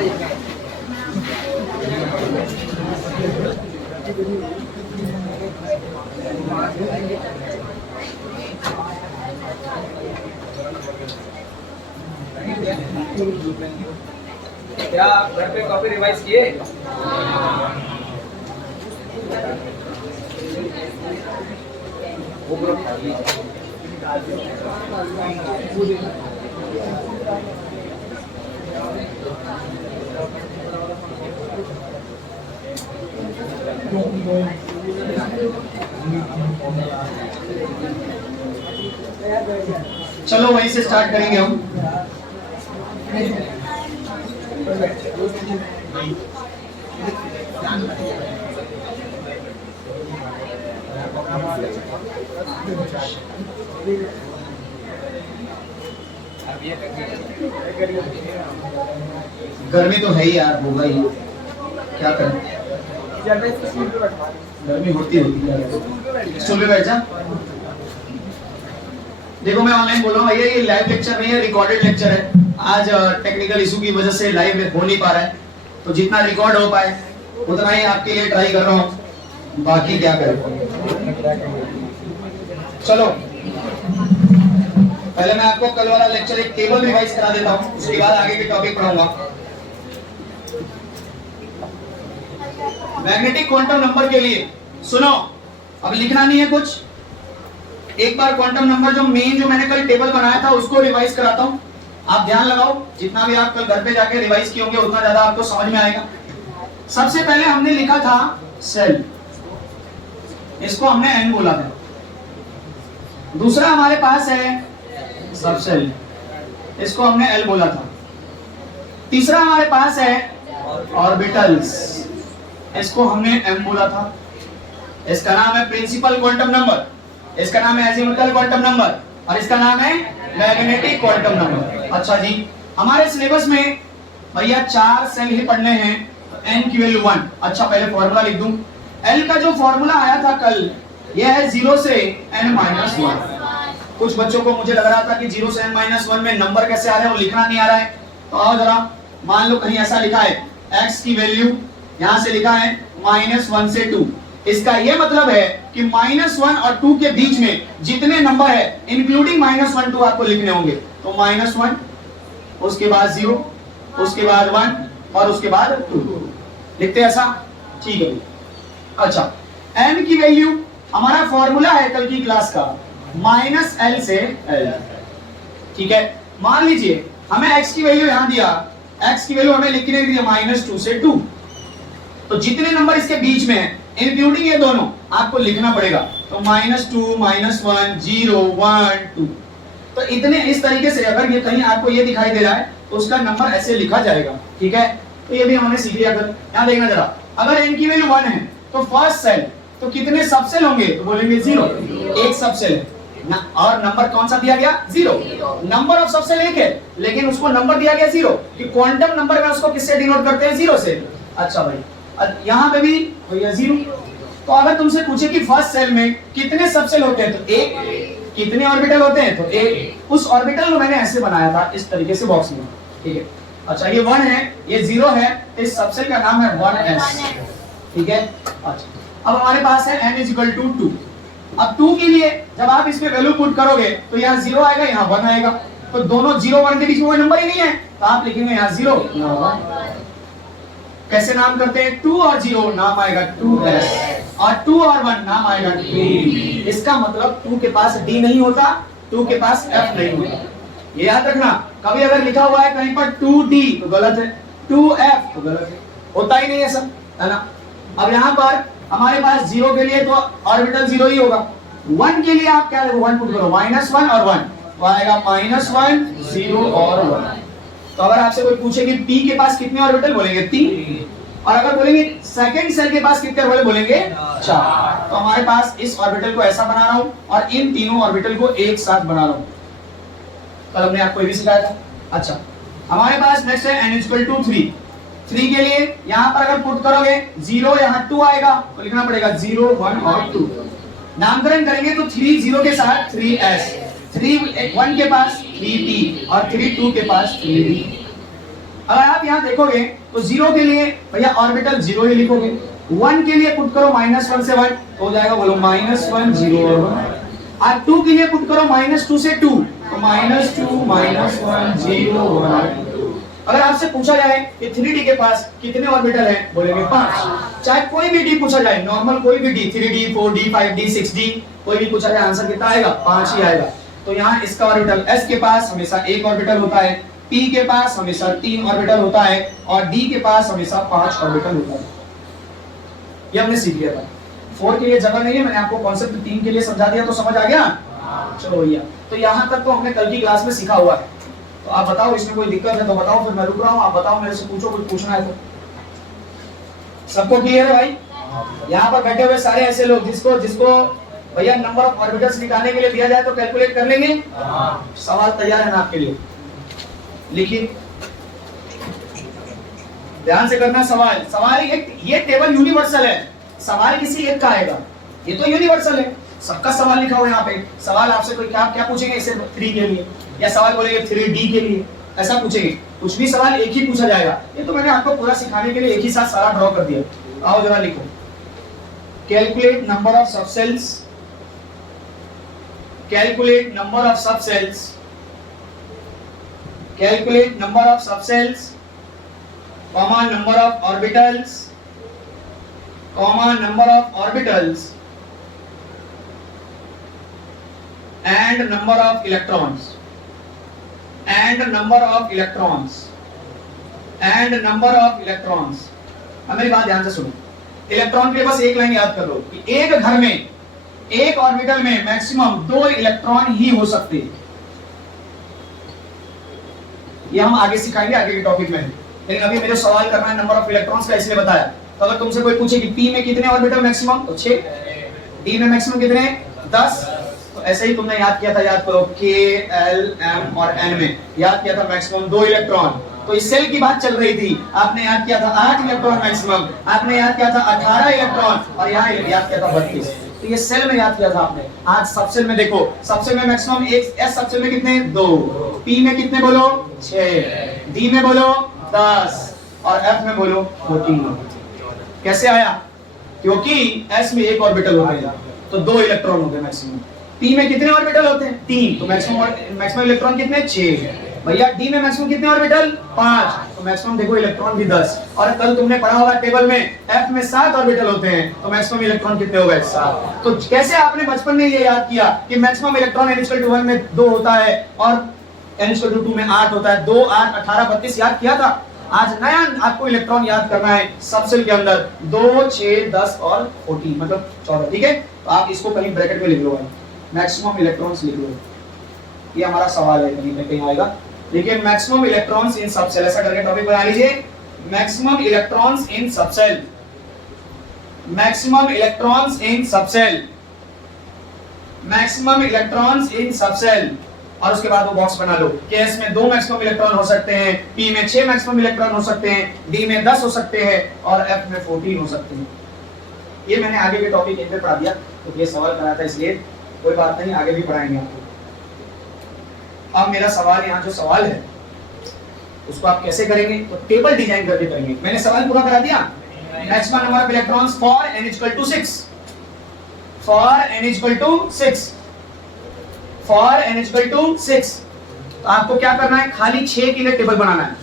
क्या घर पे कॉपी रिवाइज किए? चलो वहीं से स्टार्ट करेंगे हम। गर्मी तो है ही यार, होगा ही, क्या करें, गर्मी होती है। स्टूल पे बैठ जा। देखो मैं ऑनलाइन बोल रहा हूँ भैया, ये लाइव लेक्चर नहीं है, रिकॉर्डेड लेक्चर है। आज टेक्निकल इशू की वजह से लाइव हो नहीं पा रहा है, तो जितना रिकॉर्ड हो पाए उतना ही आपके लिए ट्राई कर रहा हूँ, बाकी क्या करें। चलो पहले मैं आपको कल वाला लेक्चर एक टेबल रिवाइज करा देता हूँ, उसके बाद आगे के टॉपिक पढ़ाऊंगा। मैग्नेटिक क्वांटम नंबर के लिए सुनो, अब लिखना नहीं है कुछ, एक बार क्वांटम नंबर जो मैंने कल टेबल बनाया था उसको रिवाइज कराता हूं। आप ध्यान लगाओ, जितना भी आप कल घर पे जाके रिवाइज किए होंगे उतना ज्यादा आपको समझ में आएगा। सबसे पहले हमने लिखा था सेल, इसको हमने एन बोला था। दूसरा हमारे पास है सबसेल, इसको हमने एल बोला था। तीसरा हमारे पास है ऑर्बिटल्स, इसको हमने एम बोला था। इसका नाम है प्रिंसिपल क्वांटम नंबर, इसका नाम है एजीमुथल क्वांटम नंबर, और इसका नाम है मैग्नेटिक क्वांटम नंबर। अच्छा जी, हमारे सिलेबस में भैया 4 सेल ही पढ़ने हैं, n की वैल्यू 1। अच्छा पहले फॉर्मूला लिख दूं। l का जो फॉर्मूला आया था कल, यह है 0 से n-1। कुछ बच्चों को मुझे लग रहा था कि 0 से n-1 में नंबर कैसे आ रहे हैं, वो लिखना नहीं आ रहा है। तो आओ जरा, मान लो कहीं ऐसा लिखा है x की वैल्यू यहां से लिखा है -1 से 2। इसका यह मतलब है कि -1 और 2 के बीच में जितने नंबर है इंक्लूडिंग -1 2 आपको लिखने होंगे। तो -1, उसके बाद 0, उसके बाद 1 और उसके बाद 2 लिखते हैं ऐसा, ठीक है। अच्छा, n की वैल्यू हमारा फॉर्मूला है कल की क्लास का -l से l, ठीक है। मान लीजिए हमें x की वैल्यू यहां दिया, x की वैल्यू हमें लिखने के लिए -2 से 2, तो जितने नंबर इसके बीच में है इंक्लूडिंग ये दोनों आपको लिखना पड़ेगा। तो -2, -1, 0, 1, 2, तो इतने इस तरीके से अगर ये कहीं आपको ये दिखाई दे रहा है तो उसका नंबर ऐसे लिखा जाएगा, ठीक है। तो ये भी हमने सीख लिया कल। यहां देखना जरा, अगर n की वैल्यू 1 है तो फर्स्ट सेल, तो कितने सबसेल होंगे, तो बोलेंगे 0, एक सबसेल है ना, और नंबर कौन सा दिया गया, 0। नंबर ऑफ सबसेल एक है लेकिन उसको नंबर दिया गया 0, कि क्वांटम नंबर में उसको किससे डिनोट करते हैं, 0 से। अच्छा भाई, यहाँ पे भी भैया 0। तो अगर तुमसे पूछे कि फर्स्ट सेल में कितने सबसेल होते हैं, तो एक। कितने ऑर्बिटल होते हैं, तो एक। उस ऑर्बिटल को मैंने ऐसे बनाया था इस तरीके से बॉक्स में, ठीक है। अच्छा, ये 1 है, ये 0 है, तो इस सबसेल का नाम है 1s, ठीक है। अच्छा, अब हमारे पास है n = 2। अब 2 के लिए जब आप इसमें वैल्यू पुट करोगे तो यहाँ 0 आएगा, यहाँ 1 आएगा, तो दोनों 0 1 के बीच में कोई नंबर ही नहीं है, तो आप लिखेंगे यहाँ 0 यहाँ 1। कैसे नाम करते हैं, 2 और 0 नाम आएगा 2s, और 2 और 1 नाम आएगा 2d। इसका मतलब 2 के पास d नहीं होता, 2 के पास f नहीं होता, ये याद रखना। कभी अगर लिखा हुआ है कहीं पर 2d तो गलत है, 2f तो गलत है, होता ही नहीं है सब, है ना। अब यहाँ पर हमारे पास 0 के लिए तो ऑर्बिटल 0 ही होगा, 1 के लिए आप क्या 1 पुट करो, -1 और 1, तो आएगा -1 0 और 1। तो अगर आपसे कोई पूछे कि p के पास कितने ऑर्बिटल, बोलेंगे 3, और अगर बोलेंगे सेकंड सेल के पास कितने ऑर्बिटल, बोलेंगे 4। तो हमारे पास इस ऑर्बिटल को ऐसा बना रहा हूं और इन तीनों ऑर्बिटल को एक साथ बना रहा हूं, कल हमने आपको ये भी सिखाया था। अच्छा, हमारे पास नेक्स्ट है n = 3। 3 के लिए यहां पर अगर पुट करोगे 0 यहां 2 आएगा, तो लिखना पड़ेगा 0 1 और 2। नामकरण करेंगे तो 3 0 के साथ 3s, 3 1 के पास 3t और 3 2 के पास 3d। अगर आप यहाँ देखोगे तो 0 के लिए भैया ऑर्बिटल 0 ही लिखोगे, 1 के लिए पुट करो -1 से 1 तो हो जाएगा, बोलो -1 0 और 1। आप 2 के लिए पुट करो -2 से 2 तो -2 -1 0 1। अगर आपसे पूछा जाए कि 3D के पास कितने ऑर्बिटल हैं, बोलेंगे 5। चाहे कोई भी डी पूछा जाए, नॉर्मल कोई भी D, 3D 4D 5D 6D कोई भी पूछा जाए, आंसर कितना आएगा, 5 ही आएगा। तो यहाँ इसका ऑर्बिटल S के पास हमेशा 1 ऑर्बिटल होता है, P के पास हमेशा 3 ऑर्बिटल होता है और D के पास हमेशा 5 ऑर्बिटल होता है। ये हमने सीख लिया था। 4 के लिए जगह नहीं है, मैंने आपको कॉन्सेप्ट 3 के लिए समझा दिया तो समझ आ गया। चलो भैया, तो यहाँ तक तो हमने कल की क्लास में सीखा हुआ है। तो आप बताओ इसमें कोई दिक्कत है तो बताओ, फिर मैं रुक रहा हूँ, आप बताओ, मेरे से पूछो, कुछ पूछना है तो। सबको क्लियर है भाई? यहाँ पर बैठे हुए सारे ऐसे लोग जिसको भैया नंबर ऑफ ऑर्बिटल्स निकालने के लिए दिया जाए तो कैलकुलेट कर लेंगे। सवाल तैयार है ना आपके लिए, लिखिए, ध्यान से करना सवाल। सवाल ये टेबल यूनिवर्सल है, सवाल किसी एक का आएगा, ये तो यूनिवर्सल है, सबका सवाल लिखा हुआ है यहाँ पे। सवाल आपसे कोई क्या पूछेंगे, इसे 3 के लिए, या सवाल बोलेंगे 3D के लिए, ऐसा पूछेंगे। कुछ भी सवाल एक ही पूछा जाएगा। ये तो मैंने आपको पूरा सिखाने के लिए एक ही साथ सारा ड्रॉ कर दिया। आओ जरा लिखो, calculate number of subcells, calculate number of subcells, calculate number of subcells, comma number of orbitals, comma number of orbitals and number of electrons and number of electrons and number of electrons। अब मेरी बात ध्यान से सुनो, electron के बस एक line याद कर लो कि एक घर में एक ऑर्बिटल में मैक्सिमम 2 इलेक्ट्रॉन ही हो सकते हैं। ये हम आगे सिखाएंगे, आगे के टॉपिक में, लेकिन अभी मेरे सवाल करना है नंबर ऑफ इलेक्ट्रॉन्स का, इसलिए बताया। तो अगर तुमसे कोई पूछे कि P में कितने ऑर्बिटल मैक्सिमम, तो 6, D में मैक्सिमम कितने, 10। तो ऐसे ही तुमने याद किया था, याद करो, K, L, M और N में याद किया था मैक्सिमम 2 इलेक्ट्रॉन। तो इस सेल की बात चल रही थी, आपने याद किया था 8 इलेक्ट्रॉन मैक्सिमम, आपने याद किया था 18 इलेक्ट्रॉन और यहाँ याद किया था 32। तो ये सेल में याद किया था आपने। आज सबसेल में देखो, सबसेल में मैक्सिमम एक, S सबसेल में कितने, 2, P में कितने बोलो, 6, D में बोलो 10 और F में बोलो 14। कैसे आया? क्योंकि S में एक ऑर्बिटल होता है तो 2 इलेक्ट्रॉन होते हैं मैक्सिमम। P में कितने ऑर्बिटल होते हैं, 3, तो मैक्सिमम इलेक्ट्रॉन कितने, 6। भैया D में मैक्सिमम कितने ऑर्बिटल, 5, तो मैक्सिमम देखो इलेक्ट्रॉन भी 10। और कल तुमने पढ़ा होगा टेबल में F में 7 ऑर्बिटल होते हैं तो मैक्सिमम इलेक्ट्रॉन कितने हो गए, 7। तो कैसे आपने बचपन में ये याद किया कि मैक्सिमम इलेक्ट्रॉन N=1 में 2 होता है और N=2 में 8 होता है, 2, 8, 18, 32 याद किया था। आज नया आपको इलेक्ट्रॉन याद करना है सबसेल के अंदर, 2, 6, 10 और 14 मतलब 14। ठीक है, तो आप इसको कहीं ब्रैकेट में लिख लो, मैक्सिमम इलेक्ट्रॉन्स लिख लो, ये हमारा सवाल है, कहीं ना कहीं आएगा। देखिए मैक्सिमम इलेक्ट्रॉन्स इन सबसेल, ऐसा करके टॉपिक बना लीजिए, maximum electrons in subshell, maximum electrons in subshell, maximum electrons in subshell. और उसके बाद वो बॉक्स बना लो कि S में 2 मैक्सिमम इलेक्ट्रॉन हो सकते हैं, P में 6 मैक्सिमम इलेक्ट्रॉन हो सकते हैं, D में 10 हो सकते हैं और F में 14 हो सकते हैं। ये मैंने आगे के टॉपिक इन पे पढ़ा दिया, तो ये सवाल कराया था इसलिए कोई बात नहीं, आगे भी पढ़ाएंगे आपको। अब मेरा सवाल, यहाँ जो सवाल है उसको आप कैसे करेंगे, तो टेबल डिजाइन करके करेंगे। मैंने सवाल पूरा करा दिया, maximum number of electrons for n=6, for n=6, for n=6। तो आपको क्या करना है, खाली 6 के लिए टेबल बनाना है।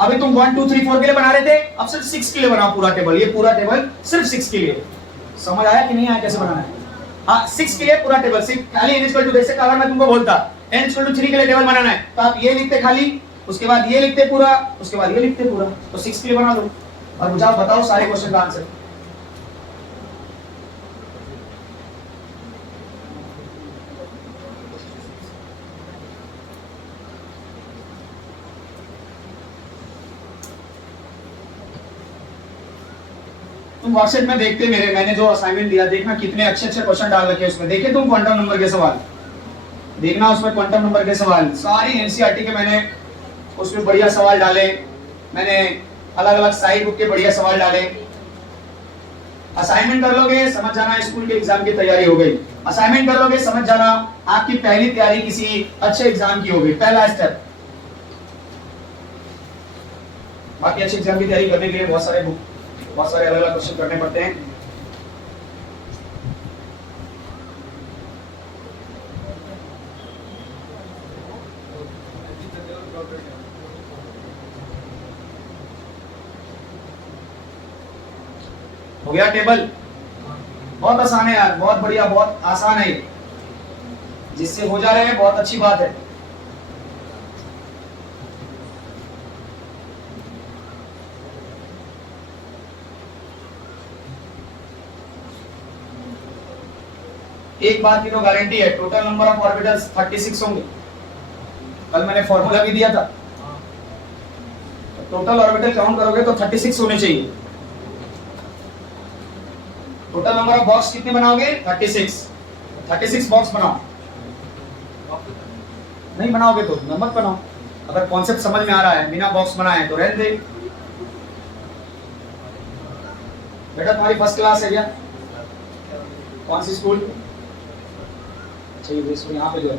अभी तुम 1 2 3 4 के लिए बना रहे थे, अब सिर्फ 6 के लिए बनाओ पूरा टेबल। ये पूरा टेबल सिर्फ 6 के लिए। समझ आया कि नहीं आया कैसे बनाना है? हाँ, 6 के लिए पूरा टेबल, सिर्फ खाली n=, जैसे अगर मैं तुमको बोलता n=3 के लिए टेबल बनाना है तो आप ये लिखते खाली, उसके बाद ये लिखते पूरा, उसके बाद ये लिखते पूरा, तो 6 के लिए बना लो। और मुझे आप बताओ सारे क्वेश्चन का आंसर। तुम व्हाट्सएप में देखते मैंने जो असाइनमेंट दिया, देखना कितने अच्छे अच्छे क्वेश्चन डाल रखे हैं उसमें। देखे तुम क्वांटम नंबर के सवाल, देखना उसमें क्वांटम नंबर के सवाल, सारी एनसीईआरटी के मैंने उसमें बढ़िया सवाल डाले, मैंने अलग अलग साइड बुक के बढ़िया सवाल डाले। असाइनमेंट कर लोगे समझ जाना स्कूल के एग्जाम की तैयारी हो गई। असाइनमेंट कर लोगे समझ जाना आपकी पहली तैयारी किसी अच्छे एग्जाम की हो गई, पहला स्टेप। बाकी अच्छे एग्जाम की तैयारी करने के लिए बहुत सारे अलग अलग क्वेश्चन करने पड़ते हैं। हो गया टेबल? बहुत आसान है यार, बहुत बढ़िया, बहुत आसान है ये। जिससे हो जा रहे हैं बहुत अच्छी बात है। एक बात की तो गारंटी है, टोटल नंबर ऑफ ऑर्बिटल्स 36 होंगे। कल मैंने फॉर्मूला भी दिया था, टोटल ऑर्बिटल काउंट करोगे तो 36 होने चाहिए। टोटल नंबर ऑफ बॉक्स कितने बनाओगे? 36 बॉक्स बनाओ। नहीं बनाओगे तो नंबर बनाओ। अगर कॉन्सेप्ट समझ में आ रहा है, बिना बॉक्स बनाए तो रहने दे। बेटा तुम्हारी फर्स्ट क्लास है क्या? कौन सी स्कूल? चाहिए इसको यहाँ पे जो है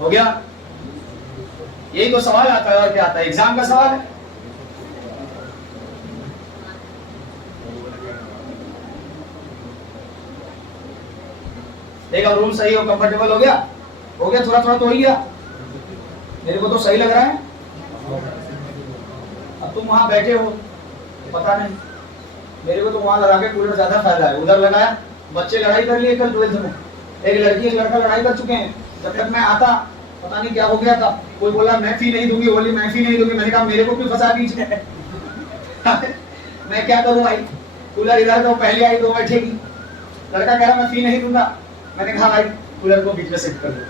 हो गया। यही तो सवाल आता है, और क्या आता है? एग्जाम का सवाल है। देखा रूम सही हो, कंफर्टेबल हो गया? थोड़ा थोड़ा तो हो ही गया। मेरे को तो सही लग रहा है। अब तुम वहां बैठे हो, पता नहीं, मेरे को तो वहां लगा के कूलर ज्यादा फायदा है। उधर लगाया, बच्चे लड़ाई कर लिए कल 12th में, एक लड़की एक लड़का लड़ाई कर चुके हैं। जब तक मैं आता पता नहीं क्या हो गया था। कोई बोला मैं फी नहीं दूंगी, बोली मैं फी नहीं दूंगी। मैंने कहा मेरे को क्यों फंसा बीच में? मैं क्या करूं भाई, कूलर इधर तो पहले आई तो बैठेगी। लड़का कह रहा मैं फी नहीं दूंगा। मैंने कहा भाई कूलर को बीच में सेट कर दो।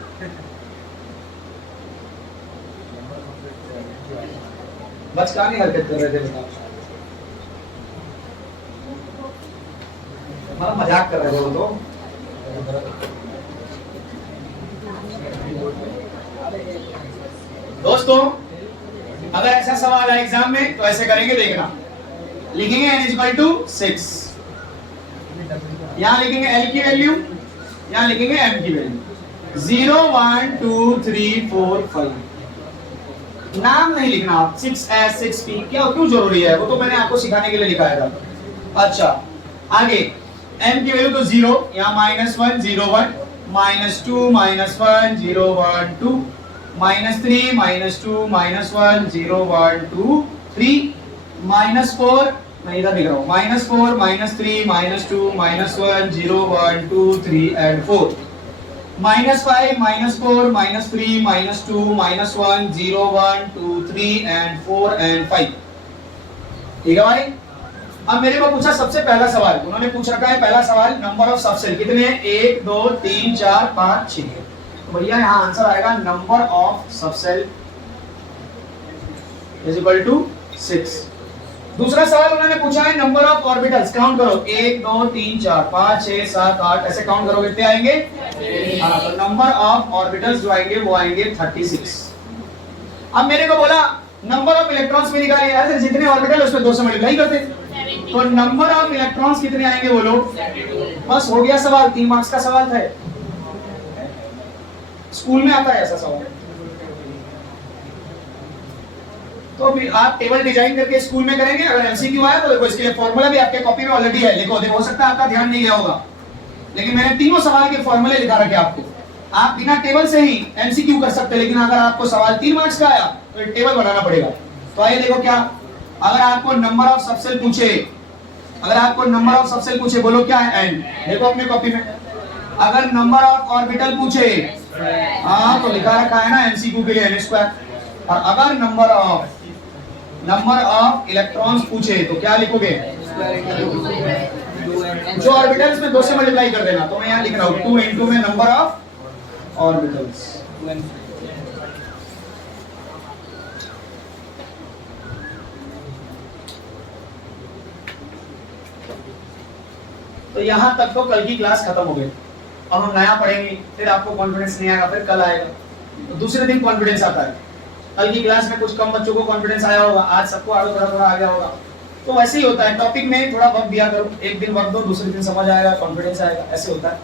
बचकानी हरकत कर रहे थे, बताओ। हमारा मजाक कर रहे थे वो तो। दोस्तों अगर ऐसा सवाल है एग्जाम में तो ऐसे करेंगे, देखना। लिखेंगे n = 6, यहां लिखेंगे l की वैल्यू, यहां लिखेंगे m की वैल्यू। 0 1 2 3 4 5 नाम नहीं लिखना आप। 6s 6p क्या क्यों जरूरी है? वो तो मैंने आपको सिखाने के लिए लिखाया था। अच्छा आगे m की वैल्यू तो 0, यहाँ -1 0 1 -2 -1 0 1 2 -3 -2 -1 0 1 2 3 -4, मैं इधर लिख रहा हूँ, -4 -3 -2 -1 0 1 2 3 and 4 -5 -4 -3 -2 -1 0 1 2 3 and 4 and 5। ठीक है भाई? अब मेरे को पूछा सबसे पहला सवाल, उन्होंने पूछ रखा है पहला सवाल नंबर ऑफ सबसेल कितने हैं? 1 2 3 4 5 6। तो भैया यहाँ आंसर आएगा नंबर ऑफ सबसेल = 6। दूसरा सवाल उन्होंने पूछा है नंबर ऑफ ऑर्बिटल्स, काउंट करो 1 2 3 4 5 6 7 8, ऐसे काउंट करोगे कितने आएंगे? हाँ, तो नंबर ऑफ ऑर्बिटल्स जो आएंगे वो आएंगे 36। अब मेरे को बोला नंबर ऑफ इलेक्ट्रॉन्स में निकालिए, ऐसे जितने ऑर्बिटल उसमें 2 से मल्टीप्लाई करते, तो नंबर ऑफ इलेक्ट्रॉन्स कितने आएंगे बोलो? बस हो गया सवाल, 3 मार्क्स का सवाल था। स्कूल में आता है ऐसा सवाल। तो भी आप टेबल डिजाइन करके स्कूल में करेंगे। अगर एमसीक्यू आया तो देखो इसके लिए फॉर्मूला भी आपके कॉपी में ऑलरेडी है, लिखो। देखो हो सकता है आपका ध्यान नहीं गया होगा, लेकिन मैंने तीनों सवाल के फॉर्मूले लिखा रखे आपको। आप बिना टेबल से ही एमसीक्यू कर सकते हैं, लेकिन अगर आपको सवाल 3 मार्क्स का आया तो एक टेबल बनाना पड़ेगा। तो आइए देखो क्या, अगर आपको नंबर ऑफ सबसेल पूछे, बोलो क्या है? n। देखो अपने कॉपी में। अगर नंबर ऑफ ऑर्बिटल पूछे, हाँ तो लिखा रखा है ना एमसीक्यू के लिए n²। और अगर नंबर ऑफ इलेक्ट्रॉन्स पूछे तो क्या लिखोगे? जो ऑर्बिटल्स में 2 से मल्टीप्लाई कर देना। तो मैं यहाँ लिख रहा हूँ 2 into में नंबर ऑफ ऑर्बिटल्स। तो यहां तक तो कल की क्लास खत्म हो गई। अब हम नया पढ़ेंगे, फिर आपको कॉन्फिडेंस नहीं आएगा, फिर कल आएगा। तो दूसरे दिन कॉन्फिडेंस आता है। कल की क्लास में कुछ कम बच्चों को कॉन्फिडेंस आया होगा, आज सबको आगे थोड़ा आ गया होगा। तो वैसे ही होता है, टॉपिक में थोड़ा वक्त दिया करो, एक दिन वक्त दो, दूसरे दिन समझ आएगा, कॉन्फिडेंस आएगा, ऐसे होता है।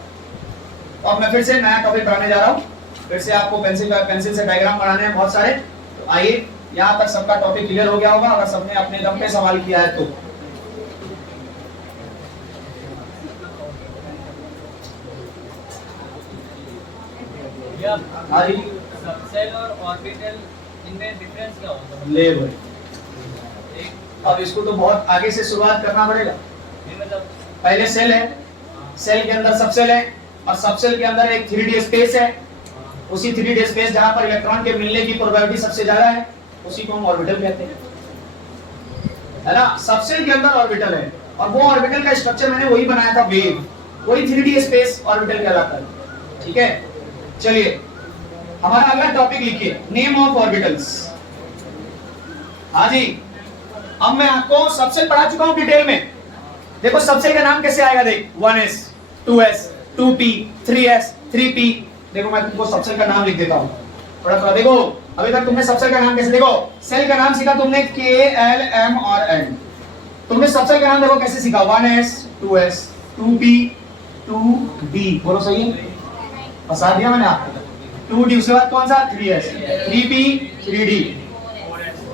तो अब मैं फिर से नया टॉपिक पढ़ाने जा रहा हूँ। फिर से आपको पेंसिल से डायग्राम बनाने हैं बहुत सारे। तो आइए, यहाँ तक सबका टॉपिक क्लियर हो गया होगा अगर सबने अपने दम पे सवाल किया है तो। सबसेल और ऑर्बिटल इनमें डिफरेंस क्या होता है? ले भाई, अब इसको तो बहुत आगे से शुरुआत करना पड़ेगा। मतलब पहले सेल है, सेल के अंदर सबसेल है, और सबसेल के अंदर एक 3D स्पेस है। उसी 3D स्पेस जहां पर इलेक्ट्रॉन के मिलने की प्रोबेबिलिटी सबसे ज्यादा है, उसी को हम ऑर्बिटल कहते हैं, है ना। सबसेल के अंदर ऑर्बिटल है, और वो ऑर्बिटल का स्ट्रक्चर मैंने वही बनाया था, वेव, वही 3D स्पेस ऑर्बिटल कहलाता है। ठीक है, चलिए हमारा अगला टॉपिक लिखिए, नेम ऑफ ऑर्बिटल्स। हाँ जी, अब मैं आपको सबसेल पढ़ा चुका हूं डिटेल में। देखो सबसेल का नाम कैसे आएगा, देख 1s 2s 2p 3s 3p। देखो मैं तुमको सबसेल का नाम लिख देता हूं, थोड़ा थोड़ा देखो। अभी तक तुमने सबसेल का नाम कैसे, देखो सेल का नाम सीखा तुमने K L M और N। तुमने सबसेल का नाम देखो कैसे सीखा, 1s 2s 2p 2d, बोलो सही है, बता दिया मैंने आपको। 2d उसके बाद कौन सा, 3s 3p 3d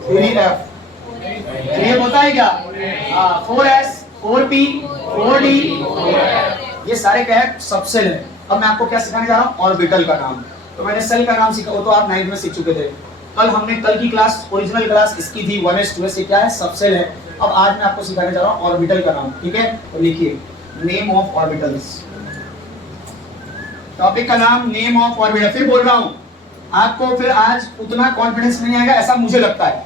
3f 3f होता है क्या, 4s 4p 4d, ये सारे क्या है, सबसेल है। अब मैं आपको क्या सिखाने जा रहा हूँ, ऑर्बिटल का नाम। तो मैंने सेल का नाम सीखा, वो तो आप 9th में सीख चुके थे। कल की क्लास, ओरिजिनल क्लास इसकी थी 1s 2s, ये क्या है, सबसेल है। अब आज मैं आपको सिखाने जा रहा हूँ ऑर्बिटल का नाम। ठीक है, तो लिखिए नेम ऑफ ऑर्बिटल्स। टॉपिक का नाम नेम ऑफ ऑर्बिटल। फिर बोल रहा हूं, आपको फिर आज उतना कॉन्फिडेंस नहीं आएगा ऐसा मुझे लगता है,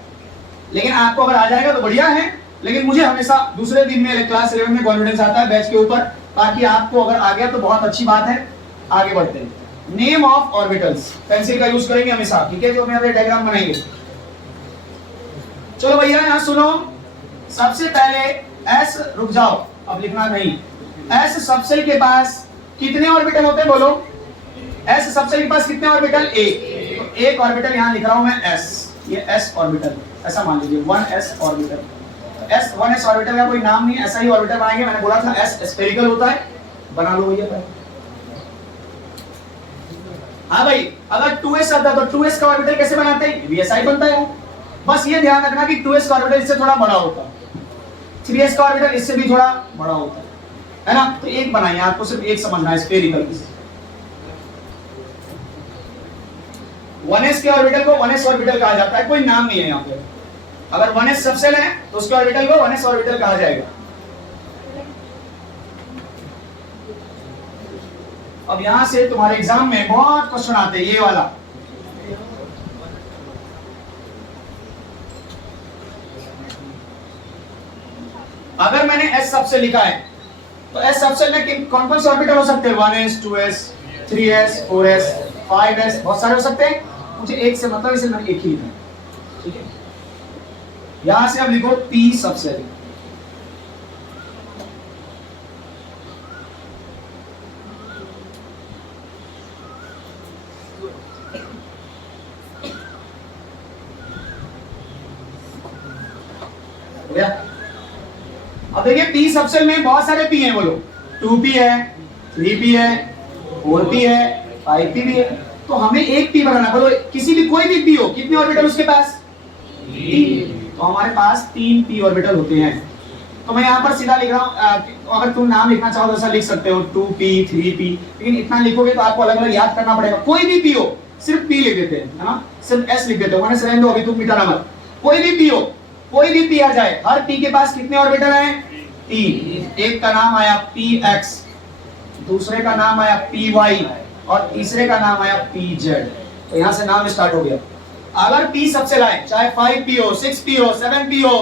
लेकिन आपको अगर आ जाएगा तो बढ़िया है। लेकिन मुझे हमेशा दूसरे दिन में क्लास 11 में कॉन्फिडेंस आता है बैच के ऊपर, ताकि आपको अगर आ गया तो बहुत अच्छी बात है। आगे बढ़ते हैं, नेम ऑफ ऑर्बिटल्स, पेंसिल का यूज करेंगे हमेशा, ठीक है, जो मैं अभी डायग्राम बनाएंगे। चलो भैया यहाँ सुनो, सबसे पहले एस, रुक जाओ अब लिखना नहीं, एस सबसेल के पास कितने ऑर्बिटल होते हैं, बोलो। एस सबसेल के पास कितने ऑर्बिटल, एक। तो एक ऑर्बिटल यहाँ लिख रहा हूं मैं एस, ये एस ऑर्बिटल, ऐसा मान लीजिए 1s orbital. S 1s orbital का कोई नाम नहीं है, ऐसा ही ऑर्बिटल बनाएंगे। मैंने बोला था एस स्फेरिकल होता है, बना लो भैया। हाँ भाई, अगर 2s आता तो 2s का ऑर्बिटल कैसे बनाते हैं, भी ऐसा ही बनता है। बस ये ध्यान रखना कि 2s का ऑर्बिटल इससे थोड़ा बड़ा होता है, 3s का ऑर्बिटल इससे भी थोड़ा बड़ा होता है ना। तो एक बनाइए, आपको सिर्फ एक समझना है, स्फेरिकल। 1s के ऑर्बिटल को 1s ऑर्बिटल कहा जाता है, कोई नाम नहीं है यहाँ पे। अगर 1s सबसेल है तो उसके ऑर्बिटल को 1s ऑर्बिटल कहा जाएगा। अब यहां से तुम्हारे एग्जाम में बहुत क्वेश्चन आते हैं, ये वाला। अगर मैंने s सबसेल लिखा है तो s सबसेल में कौन कौन से ऑर्बिटल हो सकते हैं, 1s 2s 3s 4s 5s, बहुत सारे हो सकते हैं। मुझे एक से मतलब, इसे मैंने एक ही लिखा, ठीक है। यहां से अब लिखो p सबसेल। अब देखिए p सबसेल में बहुत सारे p हैं, बोलो 2p है, 3p है, 4p है, 5p भी है। तो हमें एक p बनाना, बोलो किसी भी कोई भी p हो, कितने ऑर्बिटल उसके पास, 3। तो हमारे पास 3 p ऑर्बिटल होते हैं। तो मैं यहाँ पर सीधा लिख रहा हूँ, अगर तुम नाम लिखना चाहो तो ऐसा लिख सकते हो 2p 3p, लेकिन इतना लिखोगे तो आपको अलग अलग याद करना पड़ेगा। कोई भी p हो, सिर्फ p लिख देते हैं, है ना, सिर्फ s लिख देते हो, मैंने रहने दो अभी, तुम मिटाना मत। कोई भी p हो, कोई भी p आ जाए, हर p के पास कितने ऑर्बिटल हैं, 3। एक का नाम आया px, दूसरे का नाम आया py, और तीसरे का नाम आया pz। तो यहां से नाम स्टार्ट हो गया। अगर p सबसेल आए, चाहे 5p हो, 6p हो, 7p हो,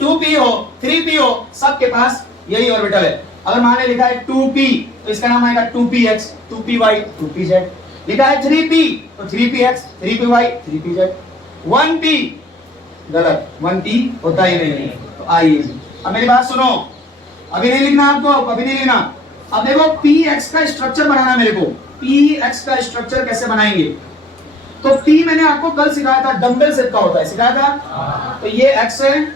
2p हो, 3p हो, सबके पास यही ऑर्बिटल है। अगर मान ले लिखा है 2p तो इसका नाम आएगा 2px 2py 2pz। लिखा है 3p तो 3px 3py 3pz। 1p गलत, 1p होता ही नहीं। तो आइए अब मेरी बात सुनो, अभी नहीं लिखना आपको, अभी नहीं लिखना। अब देखो px का स्ट्रक्चर बनाना मेरे को, px का स्ट्रक्चर कैसे बनाएंगे। तो p मैंने आपको कल सिखाया था, डंबल शेप का होता है, सिखाया था। तो ये x है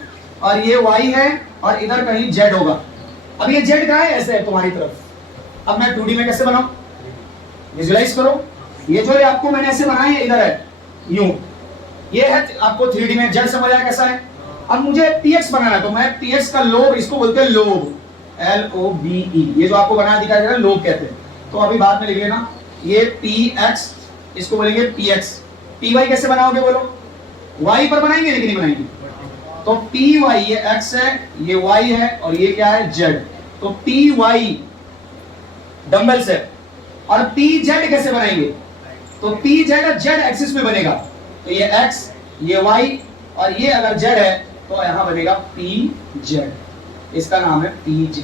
और ये y है और इधर कहीं z होगा। अब ये z कहाँ है, ऐसे है तुम्हारी तरफ। अब मैं 2D में कैसे बनाऊं, विजुलाइज करो। ये जो आपको मैंने ऐसे बनाया है इधर है यूं, ये है आपको 3D में जेड समझ आया कैसा है। अब मुझे px बनाना है तो मैं px का लोब, इसको बोलते हैं लोब, LOBE, ये जो आपको बनाया दिखाई दे रहा है लोब कहते हैं। तो अभी बाद में लिख लेना ये px, इसको बोलेंगे px। py कैसे बनाओगे बोलो, y पर बनाएंगे लेकिन नहीं बनाएंगे, तो py ये x है, ये y है और ये क्या है z, तो py डंबल्स है। और pz कैसे बनाएंगे, तो pz z एक्सिस में बनेगा, तो ये x ये y और ये अगर z है तो यहां बनेगा pz, इसका नाम है pz।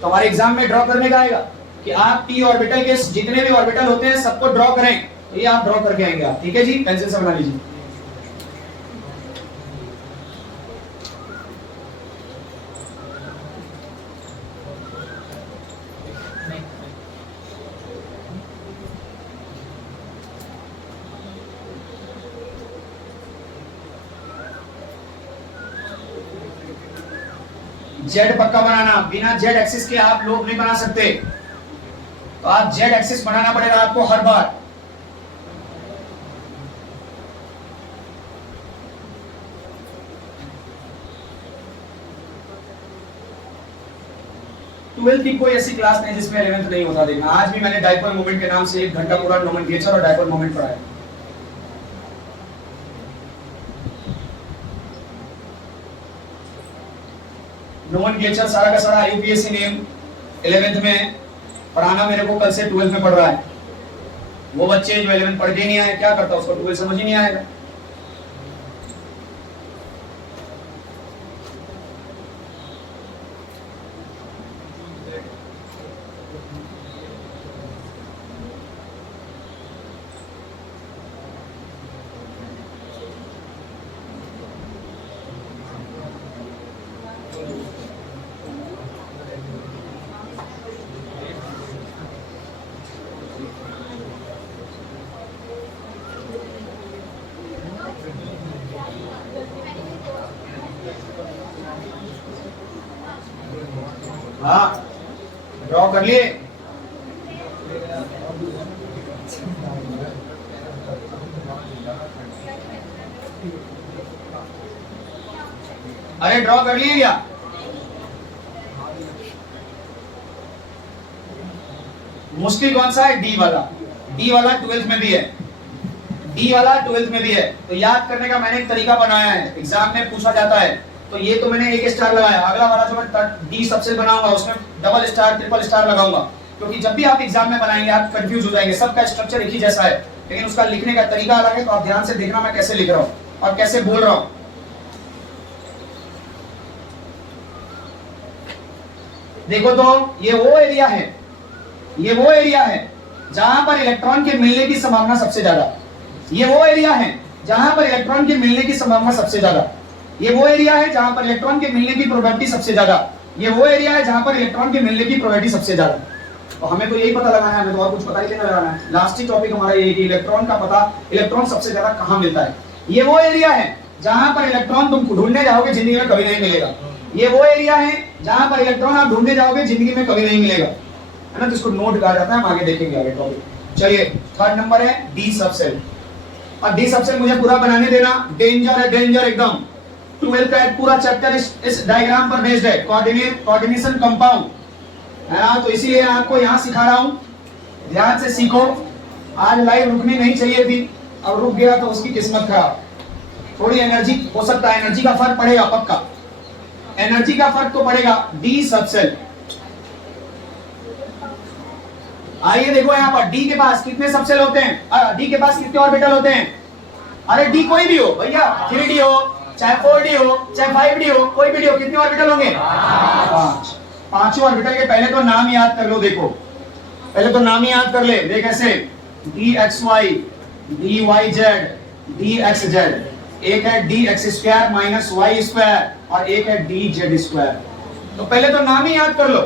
तो हमारे एग्जाम में ड्रॉ करने का आएगा कि आप p ऑर्बिटल के जितने भी ऑर्बिटल होते हैं सबको ड्रॉ करें, तो ये आप ड्रॉ करके आएंगे आप, ठीक है जी, पेंसिल से बना लीजिए। जेड पक्का बनाना, बिना जेड एक्सिस के आप लोग नहीं बना सकते, तो आप जेड एक्सिस बनाना पड़ेगा आपको हर बार। ट्वेल्थ की कोई ऐसी क्लास नहीं जिसमें 11th नहीं होता। देखना आज भी मैंने डायपोल मोमेंट के नाम से 1 घंटा पूरा नोमेनक्लेचर और डायपोल मोमेंट पढ़ाया। नोमेनक्लेचर सारा का सारा यूपीएससी नेम 11th में पढ़ाना मेरे को कल से 12th में पढ़ रहा है। वो बच्चे जो 11th पढ़ के नहीं आए क्या करता, उसको 12th समझ ही नहीं आएगा। हाँ ड्रॉ कर लिए, अरे ड्रॉ कर लिए क्या, मुश्किल कौन सा है, डी वाला। डी वाला 12th में भी है, डी वाला 12th में भी है। तो याद करने का मैंने एक तरीका बनाया है, एग्जाम में पूछा जाता है। तो ये तो मैंने 1 स्टार लगाया, अगला वाला जो मैं डी सबसे बनाऊंगा उसमें डबल स्टार ट्रिपल स्टार लगाऊंगा, क्योंकि जब भी आप एग्जाम में बनाएंगे आप कंफ्यूज हो जाएंगे। सबका स्ट्रक्चर एक ही जैसा है लेकिन उसका लिखने का तरीका अलग है। तो आप ध्यान से देखना मैं कैसे लिख रहा हूं और कैसे बोल रहा हूं। देखो तो ये वो एरिया है, ये वो एरिया है जहां पर इलेक्ट्रॉन के मिलने की संभावना सबसे ज्यादा, ये वो एरिया है जहां पर इलेक्ट्रॉन के मिलने की संभावना सबसे ज्यादा, ये वो एरिया है जहां पर इलेक्ट्रॉन के मिलने की प्रोबेबिलिटी सबसे ज्यादा, ये वो एरिया है जहां पर इलेक्ट्रॉन के मिलने की प्रोबेबिलिटी सबसे ज्यादा। तो हमें तो यही पता लगाना है, हमें तो और कुछ पता ही नहीं लगाना है। लास्ट ही टॉपिक हमारा ये कि इलेक्ट्रॉन का पता, इलेक्ट्रॉन सबसे ज्यादा कहां मिलता है। ये वो एरिया है जहां पर इलेक्ट्रॉन तुम ढूंढने जाओगे जिंदगी में कभी नहीं मिलेगा। ये वो एरिया है जहां पर इलेक्ट्रॉन आप ढूंढने जाओगे जिंदगी में कभी नहीं मिलेगा, है ना। तो इसको नोट कहा जाता है, हम आगे देखेंगे आगे टॉपिक। चलिए थर्ड नंबर है डी सबसेल। और डी सबसेल मुझे पूरा बनाने देना, डेंजर है डेंजर एकदम। 12th का पूरा चैप्टर इस डायग्राम पर बेस्ड है, कोऑर्डिनेशन कंपाउंड, है ना। तो इसीलिए आपको यहाँ सिखा रहा हूँ, ध्यान से सीखो। आज लाइव रुकनी नहीं चाहिए थी, अब रुक गया तो उसकी किस्मत खराब। थोड़ी एनर्जी हो सकता है, एनर्जी का फर्क पड़ेगा पक्का, एनर्जी का फर्क तो पड़ेगा। डी सबसेल, आइए देखो यहाँ पर डी के पास कितने सबसेल होते हैं, डी के पास कितने ऑर्बिटल होते हैं। अरे डी कोई भी हो भैया, 3D हो चाहे 4D हो चाहे 5D हो, कोई भी हो, कितने ऑर्बिटल होंगे, 5। पांचों ऑर्बिटल के पहले तो नाम याद कर लो। देखो पहले तो नाम ही याद कर ले, देख ऐसे dxy dyz dxz, एक है dx² माइनस y² और एक है dz²। तो पहले तो नाम ही याद कर लो,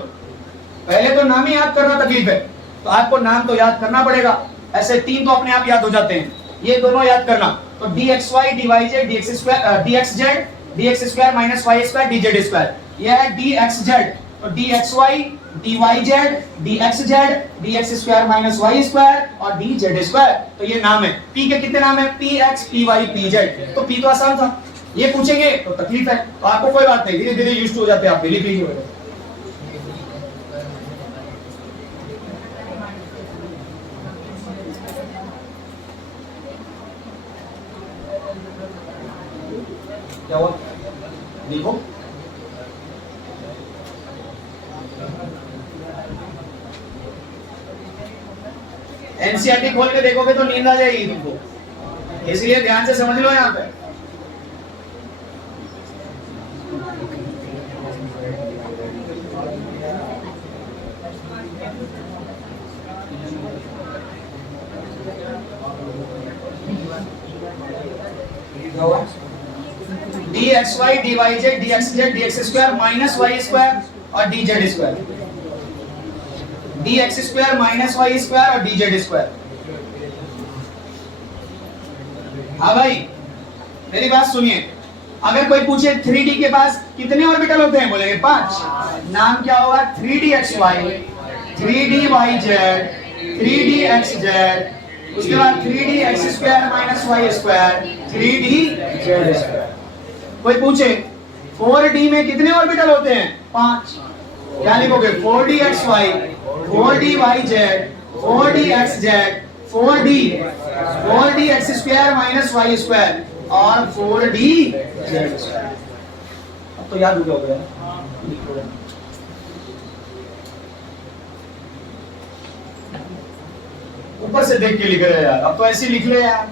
पहले तो नाम ही याद करना तकलीफ है, तो आपको नाम तो याद करना पड़ेगा। ऐसे 3 तो अपने आप याद हो जाते हैं, ये दोनों याद करना। तो dxy dyz dxz dx² minus y² dz², यह है dxz। तो dxy dyz dxz dx square minus y square और dz स्क्वायर। तो ये नाम है p के कितने नाम है px py pz। तो p तो आसान था, ये पूछेंगे तो तकलीफ है, तो आपको कोई बात नहीं, धीरे धीरे यूज्ड हो जाते हैं आप, लिख लीजिए। क्या हुआ देखो, एनसीईआरटी खोल के देखोगे तो नींद आ जाएगी तुमको, इसलिए ध्यान से समझ लो यहाँ पे। dxy dyz dxz dx square minus y square और dz square, dx square minus y square और dz स्क्वायर। हाँ भाई मेरी बात सुनिए, अगर कोई पूछे 3D के पास कितने ऑर्बिटल होते हैं, बोलेंगे 5। नाम क्या होगा 3dxy 3dyz 3dxz, उसके बाद 3dx square minus y square 3dz square. कोई पूछे 4D में कितने ऑर्बिटल होते हैं 5, क्या लिखोगे 4dxy 4dyz 4dxz 4dx square minus y square और 4dz स्क्वायर। अब तो याद हो गया, ऊपर से देख के लिख रहे हो यार, अब तो ऐसे लिख रहे यार,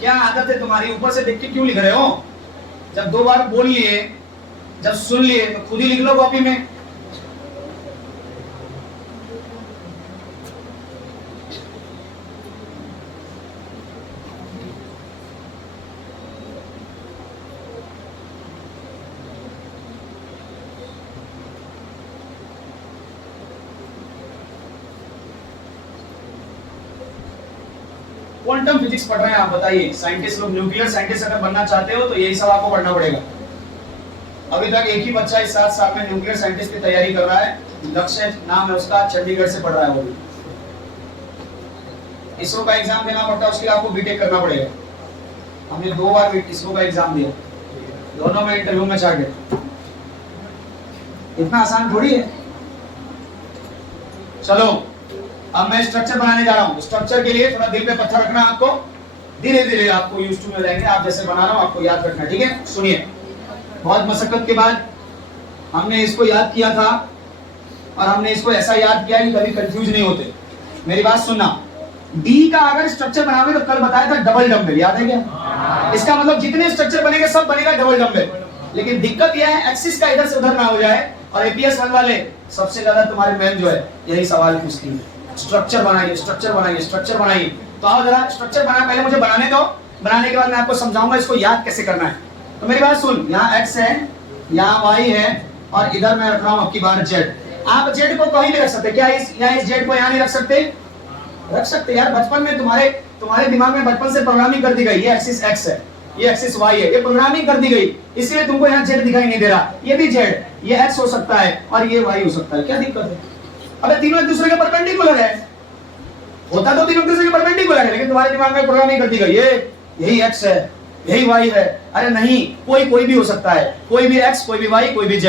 क्या आदत है तुम्हारी, ऊपर से देख के क्यों लिख रहे हो? जब 2 बार बोल लिए, जब सुन लिए तो खुद ही लिख लो कॉपी में। क्वांटम फिजिक्स पढ़ रहे हैं आप, बताइए साइंटिस्ट लोग, न्यूक्लियर साइंटिस्ट अगर बनना चाहते हो तो यही सब आपको पढ़ना पड़ेगा। अभी तक एक ही बच्चा इस 7 साल में न्यूक्लियर साइंटिस्ट की तैयारी कर रहा है, लक्ष्य नाम है उसका, चंडीगढ़ से पढ़ रहा है वो भी। इसरो का एग्जाम देना पड़ता है, उसके लिए आपको बीटेक करना पड़ेगा। हमने 2 बार इसरो का एग्जाम दिया, दोनों में इंटरव्यू में छा गए, इतना आसान थोड़ी है। चलो अब मैं स्ट्रक्चर बनाने जा रहा हूँ, स्ट्रक्चर के लिए थोड़ा दिल पे पत्थर रखना आपको, धीरे धीरे आपको यूज्ड टू में रहेंगे, आप जैसे बना रहा हूँ आपको याद रखना, ठीक है। सुनिए, बहुत मशक्कत के बाद हमने इसको याद किया था और हमने इसको ऐसा याद किया कि कभी कंफ्यूज नहीं होते। मेरी बात सुनना, डी का अगर स्ट्रक्चर बनाओगे तो कल बताया था डबल डम्बल, याद है क्या? इसका मतलब जितने स्ट्रक्चर बनेंगे सब बनेगा डबल डम्बल। लेकिन दिक्कत यह है एक्सिस का इधर से उधर ना हो जाए, और एपीएस 1 वाले सबसे ज्यादा तुम्हारे मैम जो है यही सवाल पूछती है, स्ट्रक्चर बनाइए स्ट्रक्चर बनाइए स्ट्रक्चर बनाइए। तो आओ जरा स्ट्रक्चर बना, पहले मुझे बनाने दो, बनाने के बाद मैं आपको समझाऊंगा इसको याद कैसे करना है। तो मेरी बात सुन, यहाँ x है, यहाँ y है, और इधर मैं रख रहा हूँ आपकी बार z। आप z को कहीं भी रख सकते, क्या इस z को यहाँ नहीं रख सकते? रख सकते यार, बचपन में तुम्हारे दिमाग में बचपन से प्रोग्रामिंग कर दी गई, ये एक्सिस x है, ये एक्सिस y है, ये प्रोग्रामिंग कर दी गई, इसलिए तुमको यहाँ z दिखाई नहीं दे रहा। ये भी z, ये x हो सकता है और ये y हो सकता है, क्या दिक्कत है? अबे तीनों एक दूसरे के परपेंडिकुलर है, होता तो तीनों एक दूसरे के परपेंडिकुलर है, लेकिन तुम्हारे दिमाग में प्रोग्रामिंग कर दी गई, ये यही x है यही y है। अरे नहीं, कोई भी हो सकता है, कोई भी x कोई भी y कोई भी z,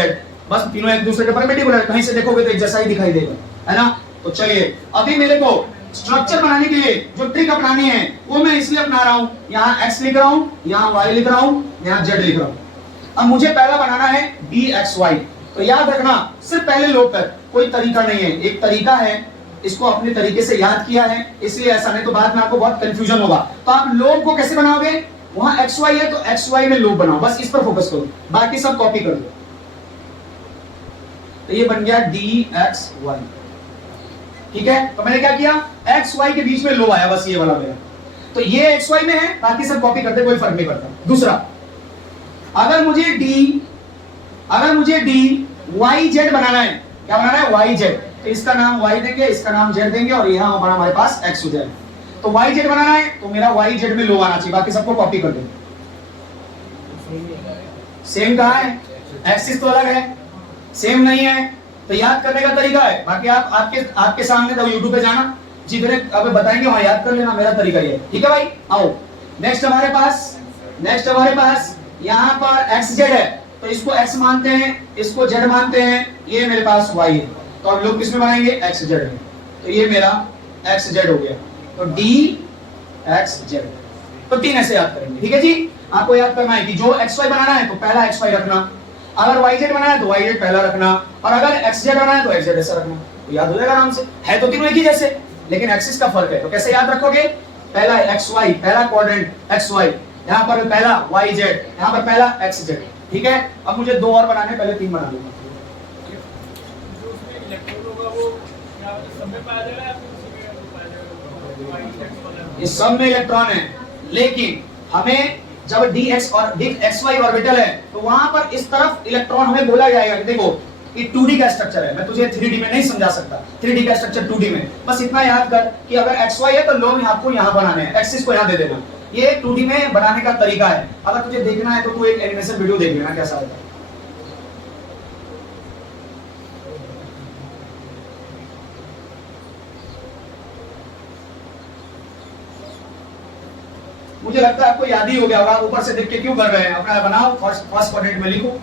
बस तीनों एक दूसरे के परपेंडिकुलर, कहीं से देखोगे तो एक जैसा ही दिखाई देगा, है ना। तो चलिए अभी मेरे को स्ट्रक्चर बनाने के लिए जो ट्रिक अपनानी है वो मैं इसलिए अपना रहा हूं, यहाँ x लिख रहा हूं, यहाँ y लिख रहा हूं, यहाँ z लिख रहा हूं। अब मुझे पहला बनाना है dxy, तो याद रखना सिर्फ पहले लोग तक, कोई तरीका नहीं है, एक तरीका है, इसको अपने तरीके से याद किया है इसलिए ऐसा, नहीं तो बाद में आपको बहुत कंफ्यूजन होगा। तो आप लोग को कैसे बनाओगे, वहां xy है तो xy में लोग बनाओ, बस इस पर फोकस करो, बाकी सब कॉपी कर दो। तो ये बन गया dxy, ठीक है। तो मैंने क्या किया, xy के बीच में लो आया, बस ये वाला मेरा, तो ये xy में है, बाकी सब कॉपी करते, कोई फर्क नहीं पड़ता। दूसरा, अगर मुझे dyz बनाना है, क्या बनाना है yz, तो इसका नाम y देंगे, इसका नाम z देंगे, और यहाँ हमारे पास x हो जाएगा। तो yz बनाना है तो मेरा yz में लो आना चाहिए, बाकी सबको कॉपी कर देंगे। सेम कहाँ है, एक्सिस तो अलग है, सेम नहीं है, तो याद करने का तरीका है, बाकी आप आपके सामने तो यूट्यूब पे जाना, जितने अब बताएंगे वहां याद कर लेना, मेरा तरीका ये है। ठीक है भाई, आओ नेक्स्ट हमारे पास यहाँ पर xz है, तो इसको x मानते हैं, इसको z मानते हैं, ये मेरे पास y है, तो हम लोग किसमें बनाएंगे xz में, तो ये मेरा xz हो गया, तो dxz, तो 3 ऐसे याद करेंगे। ठीक है जी, आपको याद करना है कि जो xy बनाना है तो पहला xy रखना, अगर yz बनाना है तो yz पहला रखना, और अगर xz बनाना है तो xz ऐसा रखना, तो याद हो जाएगा आराम से। है तो तीनों एक ही जैसे, लेकिन एक्सिस का फर्क है, तो कैसे याद रखोगे, पहला xy, पहला क्वाड्रेंट xy, यहाँ पर पहला yz, यहाँ पर पहला xz। ठीक है, अब मुझे 2 और बनाने, पहले 3 बना लूंगा। ये सब में इलेक्ट्रॉन है, लेकिन हमें जब dx और xy ऑर्बिटल है तो वहां पर इस तरफ इलेक्ट्रॉन हमें बोला जाएगा कि देखो ये 2D का स्ट्रक्चर है, मैं तुझे 3D में नहीं समझा सकता, 3D का स्ट्रक्चर 2D में, बस इतना याद कर कि अगर xy है तो लोग आपको यहाँ बनाने हैं, एक्सिस को यहाँ दे देना, ये 2D में बनाने का तरीका है। अगर तुझे देखना है तो तू एक एनिमेशन वीडियो देख लेना कैसा होता है। मुझे लगता है आपको याद ही हो गया होगा, ऊपर से देख के क्यों कर रहे हैं, अपना बनाओ, फर्स्ट क्वाड्रेंट में लिखो।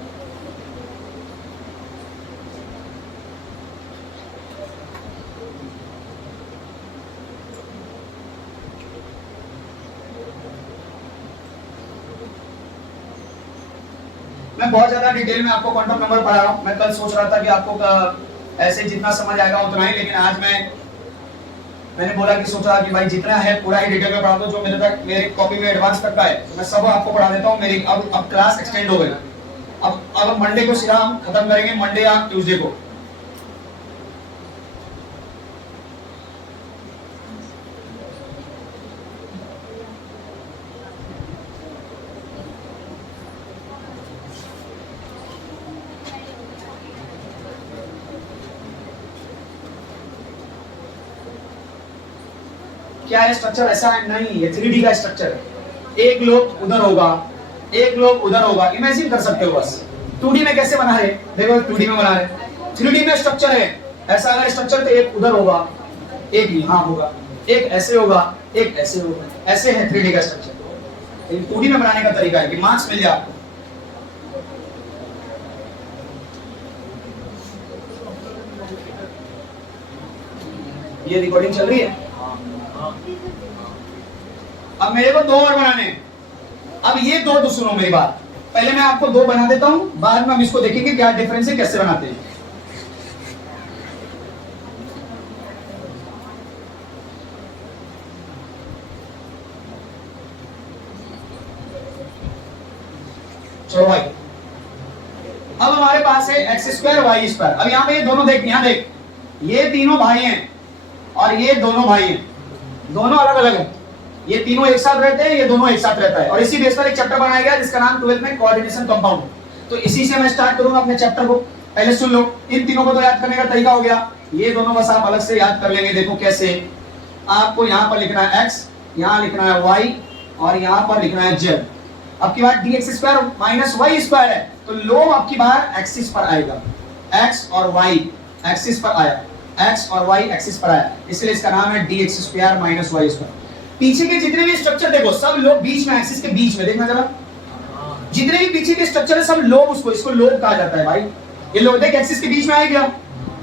मैं बहुत ज्यादा डिटेल में आपको क्वांटम नंबर पढ़ा रहा हूं, मैं कल सोच रहा था कि आपको ऐसे जितना समझ आएगा उतना ही, लेकिन आज मैंने बोला कि सोचा कि भाई जितना है पूरा ही डिटेल में पढ़ा दो, जो मेरे तक मेरी कॉपी में एडवांस तक का है तो मैं सब आपको पढ़ा देता हूँ। मेरी अब क्लास एक्सटेंड हो गई, अब मंडे को सीधा हम खत्म करेंगे, मंडे या ट्यूसडे को। क्या है स्ट्रक्चर, ऐसा है नहीं, ये 3D का स्ट्रक्चर है, एक लोग उधर होगा, एक लोग उधर होगा, इमेजिन कर सकते हो बस। 2D में कैसे बना है, देखो 2D में बना है, 3D में स्ट्रक्चर है, ऐसा अगर स्ट्रक्चर तो एक उधर होगा, एक यहाँ होगा, एक ऐसे होगा, एक ऐसे होगा, ऐसे है 3D का स्ट्रक्चर। 2D में बनाने का तरीका है कि मार्क्स मिल जाए आपको। ये रिकॉर्डिंग चल रही है, अब मेरे को 2 और बनाने हैं। अब ये 2 तो सुनो मेरी बात, पहले मैं आपको 2 बना देता हूं, बाद में हम इसको देखेंगे क्या डिफरेंस है, कैसे बनाते हैं। चलो भाई, अब हमारे पास है x² y²। अब यहां पे ये दोनों देख, यहां देख, ये तीनों भाई हैं और ये दोनों भाई हैं, दोनों अलग अलग हैं, ये तीनों एक साथ रहते हैं, ये दोनों एक साथ रहता है, और इसी बेस पर एक चैप्टर बनाया गया जिसका नाम 12th में कोऑर्डिनेशन कंपाउंड। तो इसी से मैं स्टार्ट करूंगा अपने चैप्टर को, पहले सुन लो। इन तीनों को तो याद करने का तरीका हो गया, ये दोनों बस आप अलग से याद कर लेंगे। देखो कैसे, आपको यहाँ पर लिखना है x, यहाँ लिखना है y, और यहाँ पर लिखना है z। अब की बात dx² - y² है, तो लोग आपकी बार एक्सिस पर आएगा, x और y एक्सिस पर आया, x और y एक्सिस पर आया, इसलिए इसका नाम है dx² - y²। पीछे के जितने भी स्ट्रक्चर देखो, सब लोग बीच में, एक्सिस के बीच में, देखना जरा, जितने भी पीछे के स्ट्रक्चर है सब लोग, इसको लोग कहा जाता है भाई। ये लोग देख एक्सिस के बीच में आया क्या,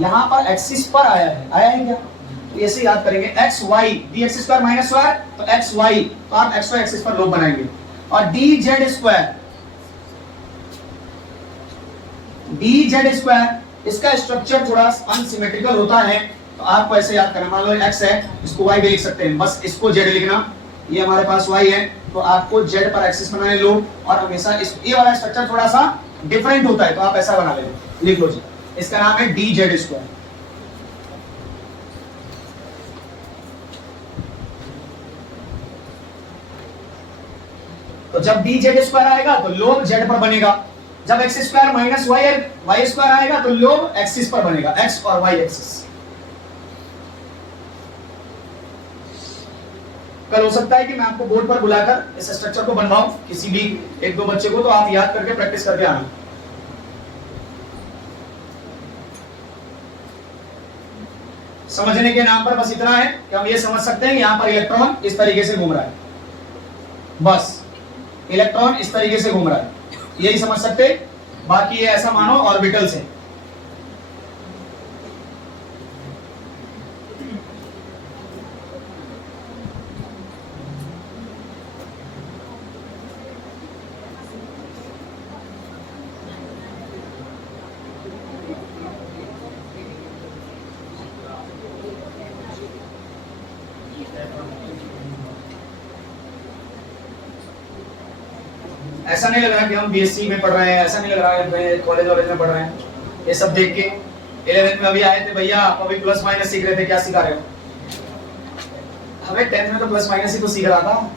यहाँ पर एक्सिस पर आया है क्या, तो ऐसे याद करेंगे x y dx² - y, तो x y, तो आप x y एक्सिस पर लोग बनाएंगे, और dz², इसका स्ट्रक्चर थोड़ा अनसिमेट्रिकल होता है, तो आपको ऐसे याद करना, मान लो x है, इसको y भी लिख सकते हैं, बस इसको z लिखना, ये हमारे पास y है, तो आपको z पर एक्सिस बनाने लो, और हमेशा इस ये वाला स्ट्रक्चर थोड़ा सा डिफरेंट होता है, तो आप ऐसा बना लेना, लिख लो जी, इसका नाम है dz²। तो जब dz² आएगा तो लोग z पर बनेगा, जब x² - y² आएगा तो लोग एक्सिस पर बनेगा, x और y एक्सिस। कल हो सकता है कि मैं आपको बोर्ड पर बुलाकर इस स्ट्रक्चर को बनवाऊं, किसी भी 1-2 बच्चे को, तो आप याद करके प्रैक्टिस करके आना। समझने के नाम पर बस इतना है कि हम ये समझ सकते हैं कि यहाँ पर इलेक्ट्रॉन इस तरीके से घूम रहा है, बस इलेक्ट्रॉन इस तरीके से घूम रहा है, यही समझ सकते। बाकी ये ऐसा मानो ऑर्बिटल्स है। ऐसा नहीं लग रहा कि हम बीएससी में पढ़ रहे हैं, ऐसा नहीं लग रहा है कॉलेज वॉलेज में पढ़ रहे हैं। ये सब देख के 11th में अभी आए थे भैया, आप अभी प्लस माइनस सीख रहे थे, क्या सिखा रहे हो? हमें 10th में तो प्लस माइनस ही तो सीख रहा था।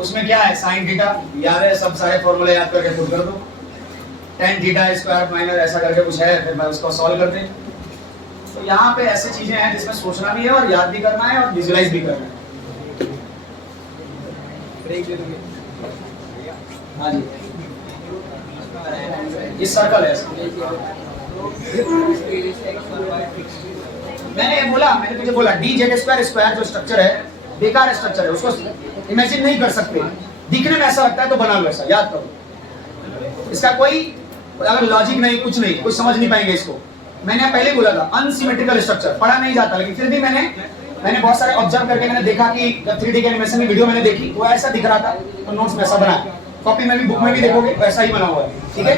उसमें क्या है, साइन थीटा याद है, सब सारे फॉर्मूले याद करके खुद कर दो। tan थीटा स्क्वायर माइनस ऐसा करके कुछ है, फिर मैं उसको सॉल्व कर दें। तो यहाँ पे ऐसी चीजें हैं जिसमें सोचना भी है और याद भी करना है और विजुअलाइज भी करना है। हाँ जी, ये सर्कल है। मैंने तुझे बोला dz स्क्वायर जो स्ट्रक्चर है बेकार स्ट्रक्चर है, उसको इमेजिन नहीं कर सकते, दिखने में ऐसा लगता है तो बना लो ऐसा, याद करो। इसका कोई अगर लॉजिक नहीं, कुछ नहीं, कुछ समझ नहीं पाएंगे इसको। मैंने पहले बोला था अनसिमेट्रिकल स्ट्रक्चर पढ़ा नहीं जाता, लेकिन फिर भी मैंने बहुत सारे ऑब्जर्व करके मैंने देखा कि 3D के एनिमेशन में वीडियो मैंने देखी वो ऐसा दिख रहा था, तो नोट्स में ऐसा बना। कॉपी में भी बुक में भी देखोगे वैसा ही बना हुआ है, ठीक है?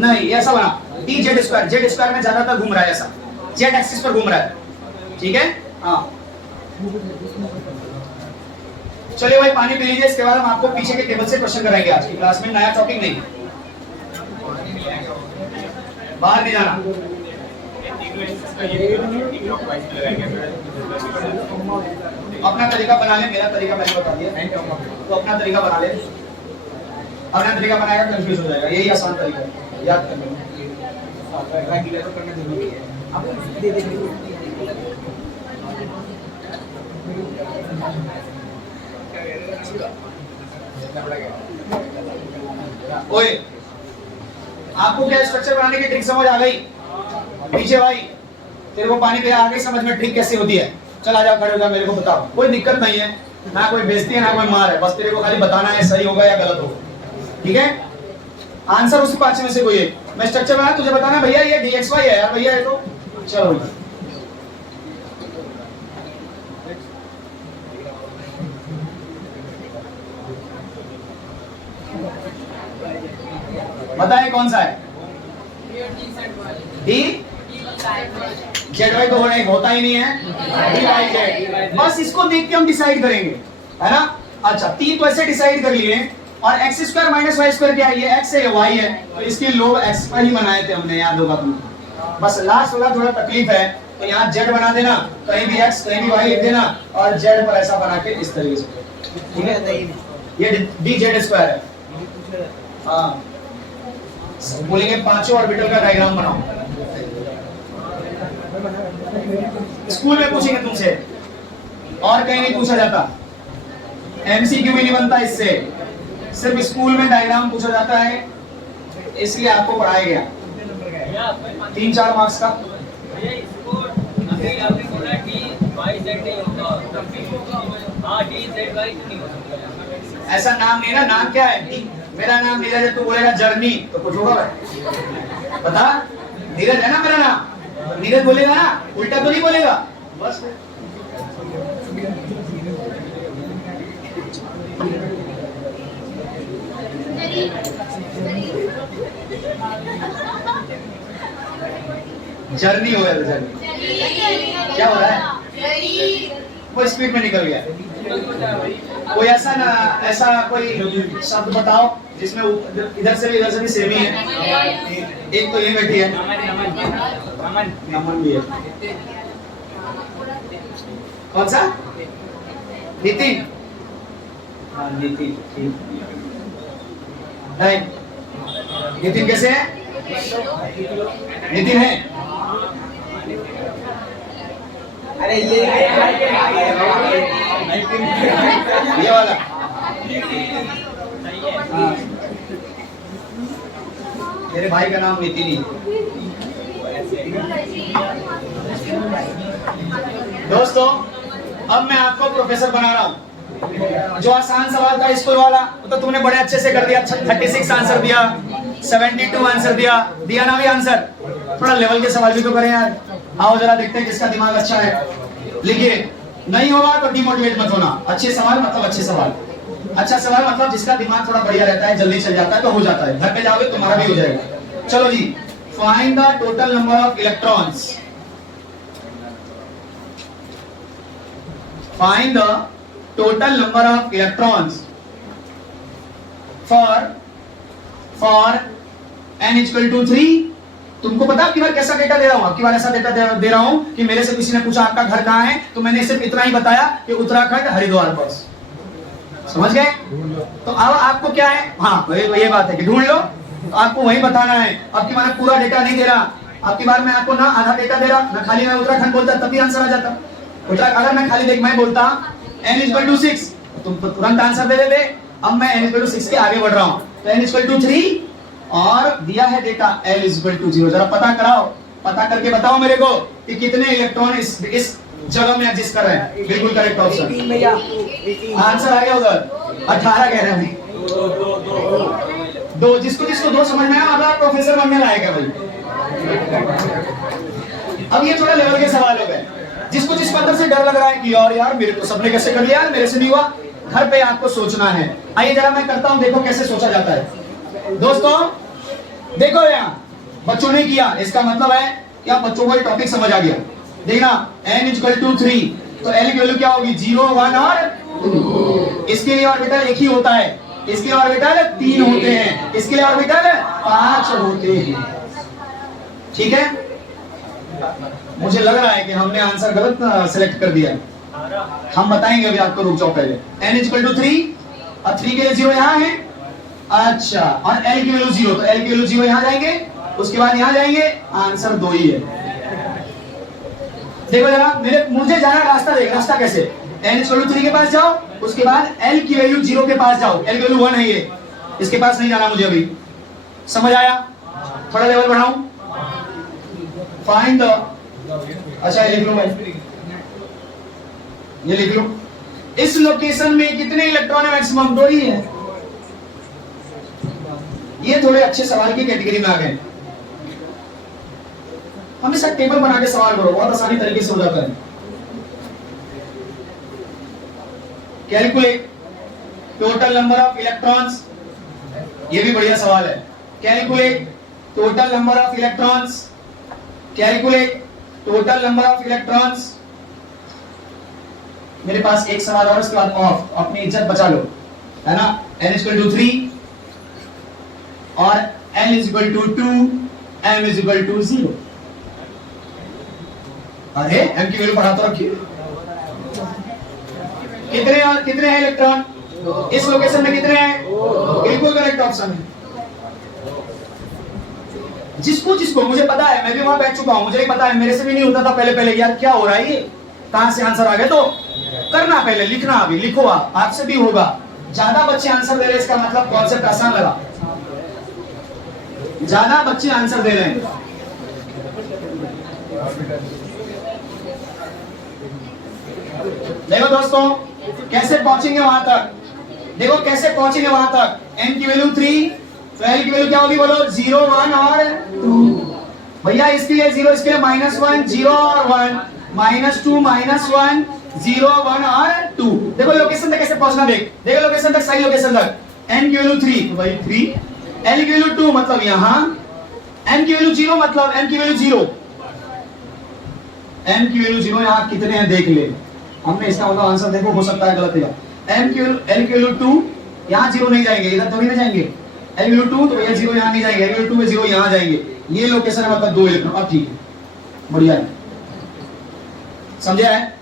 नहीं ऐसा बना dz स्क्वायर, z स्क्वायर में ज्यादातर घूम रहा है, ऐसा z एक्सिस पर घूम रहा है, ठीक है? हाँ चलिए भाई पानी पी लीजिए, इसके बाद हम आपको पीछे के टेबल से क्वेश्चन कराएंगे आज की क्लास में, नया टॉपिक नहीं, बाहर नहीं जाना। अपना तरीका बना ले, मेरा तरीका मैंने बता दिया, तो अपना तरीका बना ले। अपना तरीका बनाएगा कंफ्यूज हो जाएगा, यही आसान तरीका है, याद कर लो। ओए आपको क्या स्ट्रक्चर बनाने की ट्रिक समझ आ गई? पीछे भाई तेरे को पानी पे आ गई समझ में ट्रिक कैसे होती है? चल आ जा, खड़े हो जा, मेरे को बताओ। कोई दिक्कत नहीं है, ना कोई बेइज्जती है ना कोई मार है, बस तेरे को खाली बताना है सही होगा या गलत होगा, ठीक है? आंसर उसी 5 में से कोई एक। मैं स्ट्रक्चर बनाया, तुझे बताना भैया ये dxy है यार, भैया ये तो चलो भैया। बताए कौन सा है? डी जेड वाई तो होता ही नहीं है, डी वाई जेड। बस इसको देख के हम डिसाइड करेंगे, है ना? अच्छा 3 तो ऐसे डिसाइड कर लिए, और X square minus Y square क्या है? ये एक्स है या वाई है, तो इसके लोग एक्स पर ही बनाए थे हमने, याद होगा तुमको। बस लास्ट वाला थोड़ा तकलीफ है, तो यहाँ जेड बना देना, कहीं भी एक्स कहीं भी वाई लिख देना, और जेड पर ऐसा बना के इस तरीके से, ठीक है? ये डी जेड स्क्वायर है। हाँ बोलेंगे पांचों ऑर्बिटल का डायग्राम बनाओ। स्कूल में पूछेंगे तुमसे, और कहीं नहीं पूछा जाता, एमसीक्यू भी नहीं बनता इससे, सिर्फ स्कूल में डायग्राम पूछा जाता है, इसलिए आपको पढ़ाया गया 3-4 मार्क्स का। ऐसा नाम नहीं ना, नाम क्या है? मेरा नाम नीरज है, तू बोलेगा जर्नी तो कुछ होगा भाई, बता। नीरज है ना मेरा नाम, नीरज बोलेगा ना, उल्टा तो नहीं बोलेगा, बस। जर्नी हो गया, जर्नी क्या हो रहा है? वो स्पीड में निकल गया। कोई ऐसा कोई शब्द बताओ जिसमें इधर से भी सेम ही है। एक तो ये बैठी है, नमन भी है। कौन सा? नितिन। हाँ नितिन, नहीं नितिन कैसे है? नितिन है। अरे ये वाला मेरे भाई का नाम नितिन ही। दोस्तों अब मैं आपको प्रोफेसर बना रहा हूं। जो आसान सवाल था स्कूल वाला वो तो तुमने बड़े अच्छे से कर दिया, 36 आंसर दिया, 72 आंसर दिया ना भी आंसर। थोड़ा लेवल के सवाल भी तो करें यार। आओ जरा देखते हैं किसका दिमाग अच्छा है। लिखिए, नहीं होगा तो डिमोटिवेट मत होना। अच्छे सवाल मतलब अच्छे सवाल, अच्छा सवाल मतलब जिसका दिमाग थोड़ा बढ़िया रहता है, जल्दी चल जाता है तो हो जाता है। घर पे जाओगे तुम्हारा भी हो जाएगा। चलो जी, find the total number of electrons. Find the total number of electrons for n equal to 3। तुमको पता आपकी बार कैसा डेटा दे रहा हूं? आपकी बार ऐसा डेटा दे रहा हूं कि मेरे से किसी ने पूछा आपका घर कहां है, तो मैंने सिर्फ इतना ही बताया कि उत्तराखंड हरिद्वार पास। समझ गए? तो अब आपको क्या है, हाँ ये बात है कि ढूंढ लो, तो आपको वही बताना है। आपकी बार पूरा डेटा नहीं दे रहा, आपकी बार मैं आपको ना आधा डेटा दे रहा, ना खाली मैं उत्तराखंड बोलता तब भी आंसर आ जाता। अगर मैं खाली देख मैं बोलता n इक्वल टू 6, तुम तुरंत आंसर दे देते। अब मैं n इक्वल टू 6 के आगे बढ़ रहा हूं, तो n इक्वल टू 3 और दिया है डेटा l इक्वल टू 0। जरा पता कराओ, पता करके बताओ मेरे को कि कितने इलेक्ट्रॉन इस जगह में एग्जिस्ट कर रहे हैं। बिल्कुल करेक्ट ऑप्शन, आंसर आ गया उधर। 18 कह रहे हैं। दो, जिसको दो समझ में आया, अब आप प्रोफेसर बनने लायक है भाई। अब ये थोड़ा लेवल के सवाल हो गए। जिसको जिस अंदर से डर लग रहा है कि यार मेरे को सबने कैसे कर लिया, मेरे से नहीं हुआ, घर पे आपको सोचना है। आइए जरा मैं करता हूं, देखो कैसे सोचा जाता है। दोस्तों देखो यहाँ बच्चों ने किया, इसका मतलब है कि आप बच्चों को ये टॉपिक समझ आ गया। देखना n इक्वल टू 3, तो l की वैल्यू क्या होगी? 0, 1 और 2। इसके लिए ऑर्बिटल एक ही होता है, इसके लिए ऑर्बिटल 3 होते हैं, इसके लिए ऑर्बिटल 5 होते हैं। ठीक है, मुझे लग रहा है कि हमने आंसर गलत सिलेक्ट कर दिया। हम बताएंगे अभी आपको, रुक जाओ पहले। n इक्वल टू 3 और 3 के लिए 0 यहाँ है। अच्छा, और l की वैल्यू 0, तो l की वैल्यू 0 यहाँ जाएंगे, उसके बाद यहाँ जाएंगे, आंसर 2 ही है। देखो जरा, मुझे जाना रास्ता देख, रास्ता कैसे? n इक्वल टू 3 के पास जाओ, उसके बाद l की वैल्यू 0 के पास जाओ। l की वैल्यू 1 है ये, इसके पास नहीं जाना मुझे अभी। समझ आया? थोड़ा लेवल बढ़ाऊं। फाइंड द, अच्छा ये लिख लो भाई, ये लिख लो, इस लोकेशन में कितने इलेक्ट्रॉन है? मैक्सिमम 2 ही है। ये थोड़े अच्छे सवाल की कैटेगरी में आ गए। हमेशा टेबल बना के सवाल करो, बहुत आसानी तरीके से हो जाता है। Calculate total number of electrons, ये भी बढ़िया सवाल है। Calculate total number of electrons, calculate total number of electrons. मेरे पास एक सवाल और, उसके बाद ऑफ, अपनी इज्जत बचा लो, है ना। n इक्वल टू 3 और n equal to 2, m equal to 0। अरे m की वैल्यू बढ़ा तो रखिए। कितने हैं इलेक्ट्रॉन इस लोकेशन में? कितने हैं? बिल्कुल करेक्ट ऑप्शन है। जिसको मुझे पता है, मैं भी वहां बैठ चुका हूं, मुझे भी पता है, मेरे से भी नहीं होता था पहले यार क्या हो रहा है, ये कहां से आंसर आ गए। तो करना पहले, लिखना अभी, लिखो आप, आपसे भी होगा। ज्यादा बच्चे आंसर दे रहे हैं, इसका मतलब कॉन्सेप्ट आसान लगा। ज्यादा बच्चे आंसर दे रहे हैं। देखो दोस्तों कैसे पहुंचेंगे वहां तक, देखो कैसे पहुंचेंगे वहां तक। n की वैल्यू 3, तो l की वैल्यू क्या होगी बोलो? 0, 1 और 2। भैया इसके लिए 0, इसके लिए -1, 0 और 1, -2, -1, 0, 1 और 2। देखो लोकेशन तक कैसे पहुंचना, देखो लोकेशन तक, सही लोकेशन तक। n की वैल्यू 3, तो भाई 3, l की वैल्यू 2 मतलब यहां, n की वैल्यू 0 मतलब n की वैल्यू 0, n की वैल्यू 0 यहां कितने हैं देख ले हमने, इसका मतलब आंसर देखो हो सकता है गलत है। l की वैल्यू 2, यहां 0 नहीं जाएंगे, इधर तो नहीं जाएंगे। l की वैल्यू 2, तो भैया 0 यहां नहीं जाएंगे, l की वैल्यू 2 में 0 यहां जाएंगे। ये लोकेशन है, मतलब 2 इलेक्ट्रॉन। अब ठीक है, बढ़िया है, समझे है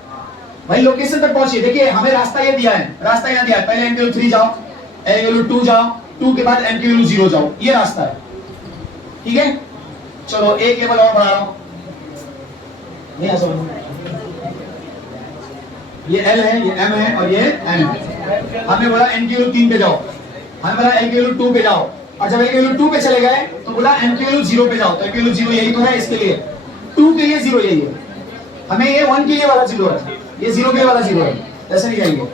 भाई। लोकेशन तक पहुंचिए। देखिए हमें रास्ता ये दिया है, रास्ता यहाँ दिया है, पहले n की वैल्यू 3 जाओ, l की वैल्यू 2 जाओ, 2 के बाद n की वैल्यू 0 जाओ, ये रास्ता है। ठीक है, चलो एक लेवल और बढ़ा रहा हूं। ये L है, ये M है और ये N है। हमने बोला n की वैल्यू 3 पे जाओ, हमने बोला l की वैल्यू 2 पे जाओ, और जब l की वैल्यू 2 पे चले गए तो बोला n की वैल्यू 0 पे जाओ, तो l की वैल्यू 0 यही तो है, इसके लिए 2 के लिए 0 यही है। हमें ये 1 के लिए वाला 0 है, ये 0 के लिए वाला 0 है, ऐसे नहीं जाएंगे।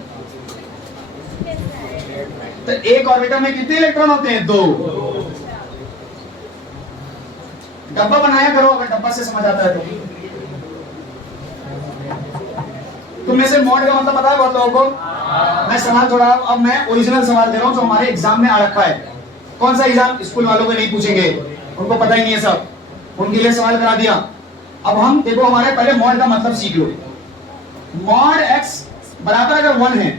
तो एक ऑर्बिटल में कितने इलेक्ट्रॉन होते हैं? 2। डब्बा बनाया करो अगर डब्बा से समझ आता है तो। तुम में से मॉड का मतलब पता है बहुत लोगों को? मैं सवाल थोड़ा, अब मैं ओरिजिनल सवाल दे रहा हूं जो हमारे एग्जाम में आ रखा है। कौन सा एग्जाम? स्कूल वालों को नहीं पूछेंगे, उनको पता ही नहीं है सब, उनके लिए सवाल करा दिया। अब हम देखो, हमारे पहले मॉड का मतलब सीख लो। मॉड x बराबर अगर 1 है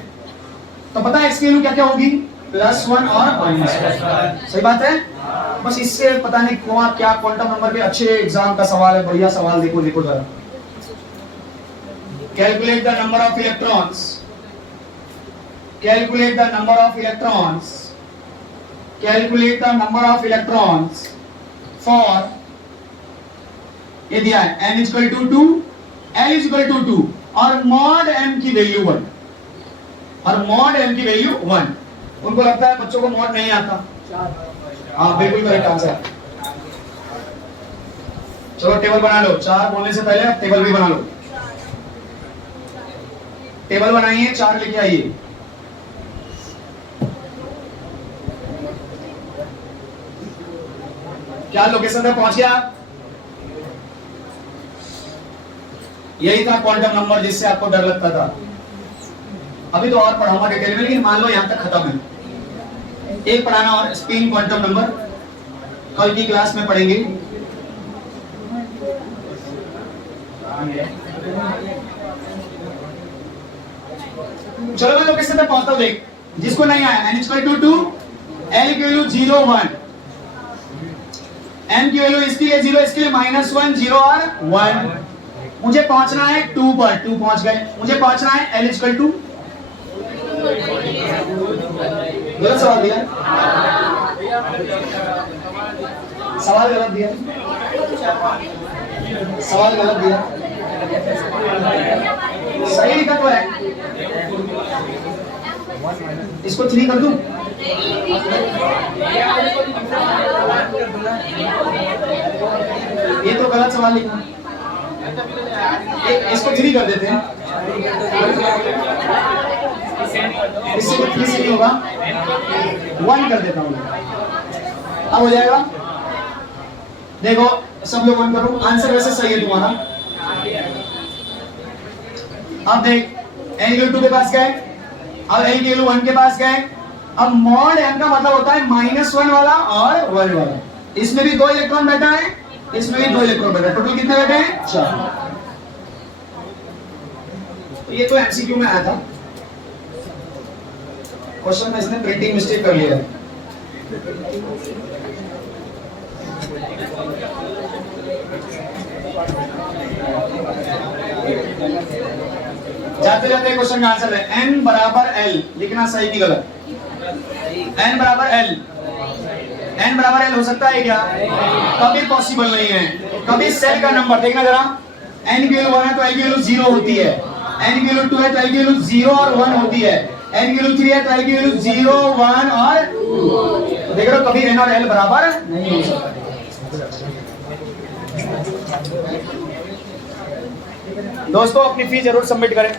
तो पता है x की वैल्यू क्या क्या होगी? +1 और -1। सही बात है। बस इससे पता नहीं क्या क्वांटम नंबर के अच्छे एग्जाम का सवाल है, बढ़िया सवाल। देखो देखो जरा, calculate the number of electrons, calculate the number of electrons, calculate the number of electrons for, ये दिया है n equal to 2, l equal to 2 और मॉड m की वैल्यू 1, और मॉड m की वैल्यू 1। उनको लगता है बच्चों को मॉड नहीं आता। हाँ बिल्कुल करेक्ट आंसर। चलो टेबल बना लो, 4 बोलने से पहले आप टेबल भी बना लो। टेबल बनाइए, 4 लेके आइए। क्या लोकेशन पे पहुंच गया आप? यही था क्वांटम नंबर जिससे आपको डर लगता था। अभी तो और पढ़ाऊंगा डिटेल में, लेकिन मान लो यहां तक खत्म है। एक पढ़ाना और, स्पिन क्वांटम नंबर, कल की क्लास में पढ़ेंगे। चलो मैं लोकेशन पे पहुंचता हूं। देख, जिसको नहीं आया, n इक्वल टू 2, l की वैल्यू 0 1, m की वैल्यू इसके लिए 0, इसके लिए -1 0 और 1। मुझे पहुंचना है 2 पर, 2 पहुंच गए। मुझे पहुंचना है l इक्वल टू, गलत सवाल दिया, सवाल गलत दिया, सवाल गलत दिया, सही लिखा तो है। इसको 3 कर दूं? ये तो गलत सवाल लिखा, इसको 3 कर देते हैं। इससे तो 3 से नहीं होगा, 1 कर देता हूं। अब हो जाएगा। देखो सब लोग 1 करो, आंसर वैसे सही है तुम्हारा। अब देख, n इक्वल 2 के पास गए, अब l की वैल्यू 1 के पास गए। अब मॉड m का मतलब होता है -1 वाला और 1 वाला। इसमें भी 2 इलेक्ट्रॉन बैठा है, इसमें भी 2 इलेक्ट्रॉन बैठा है, टोटल कितने बैठे हैं? 4। तो ये तो एमसीक्यू में आया था क्वेश्चन में, इसने प्रिंटिंग मिस्टेक कर लिया है। जाते जाते क्वेश्चन का आंसर है n बराबर l, लिखना सही की गलत? n बराबर l, n बराबर l हो सकता है क्या? कभी पॉसिबल नहीं है। कभी सेल का नंबर देखना जरा, n की वैल्यू 1 है तो l की वैल्यू 0 होती है, n की वैल्यू 2 है तो l की वैल्यू 0 और 1 होती है, n की वैल्यू 3 है तो l की वैल्यू 0 1 और 2। देख रहे हो, कभी n और l बराबर नहीं हो सकता। दोस्तों अपनी फीस जरूर सबमिट करें।